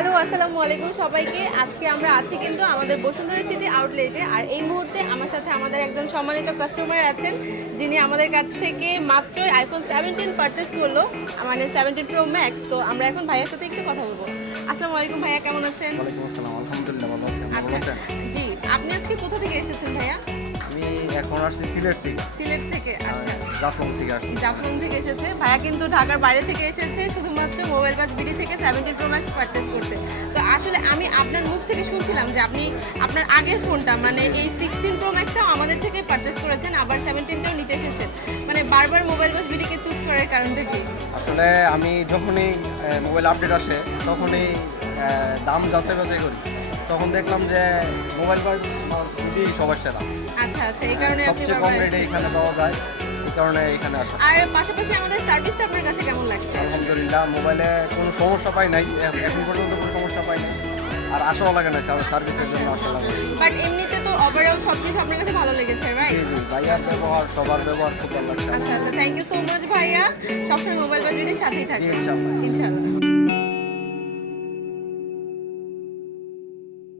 Hello আসসালামু আলাইকুম সবাইকে। আজকে আমরা আছি কিন্তু আমাদের বসুন্ধরা সিটি আউটলেটে। আর এই মুহূর্তে আমার সাথে আমাদের একজন সম্মানিত কাস্টমার আছেন যিনি আমাদের কাছ থেকে মাত্রই আইফোন সেভেন্টিন পারচেস করল মানে সেভেন্টিন প্রো ম্যাক্স তো আমরা এখন ভাইয়ের সাথে একটু কথা বলব। আসসালামু আলাইকুম ভাইয়া কেমন আছেন? আলহামদুলিল্লাহ ভালো আচ্ছা আছেন? জি আপনি আজকে কোথা থেকে এসেছেন ভাইয়া? এখন আসছি সিলেট থেকে। সিলেট থেকে আচ্ছা। জাফলং থেকে আসছি। জাফলং থেকে এসেছে। ভাইয়া কিন্তু ঢাকার বাইরে থেকে এসেছে শুধুমাত্র মোবাইল বাস বিডি থেকে সেভেন্টিন প্রো ম্যাক্স পারচেস করতে। তো আসলে আমি আপনার মুখ থেকে শুনছিলাম যে আপনি আপনার আগের ফোনটা মানে এই সিক্সটিন প্রো ম্যাক্সটাও আমাদের থেকে পারচেস করেছেন আবার সেভেন্টিনটাও নিতে এসেছেন। মানে বারবার মোবাইল বাস বিডিকে চুজ করার কারণটা কি? আসলে আমি যখনই মোবাইল আপডেট আসে তখনই দাম যাচাই বাছাই করি। তখন দেখলাম যে মোবাইল খুবই সবার সেরা আচ্ছা আচ্ছা এই কারণে আপনি সবচেয়ে কম রেটে এখানে পাওয়া যায় এই কারণে এখানে আসা। আর পাশাপাশি আমাদের সার্ভিসটা আপনার কাছে কেমন লাগছে? আলহামদুলিল্লাহ মোবাইলে কোনো সমস্যা পাই নাই এখন পর্যন্ত কোনো সমস্যা পাই নাই আর আশাও লাগে না সার্ভিসের জন্য আশা লাগে। বাট এমনিতে তো ওভারঅল সব কিছু আপনার কাছে ভালো লেগেছে জি রাইট জি ভাইয়ার ব্যবহার সবার ব্যবহার খুব ভালো লাগছে। আচ্ছা আচ্ছা থ্যাংক ইউ সো মাচ ভাইয়া। সবসময় মোবাইল বিডির সাথেই জি থাকবেন। ইনশাআল্লাহ। ইনশাআল্লাহ।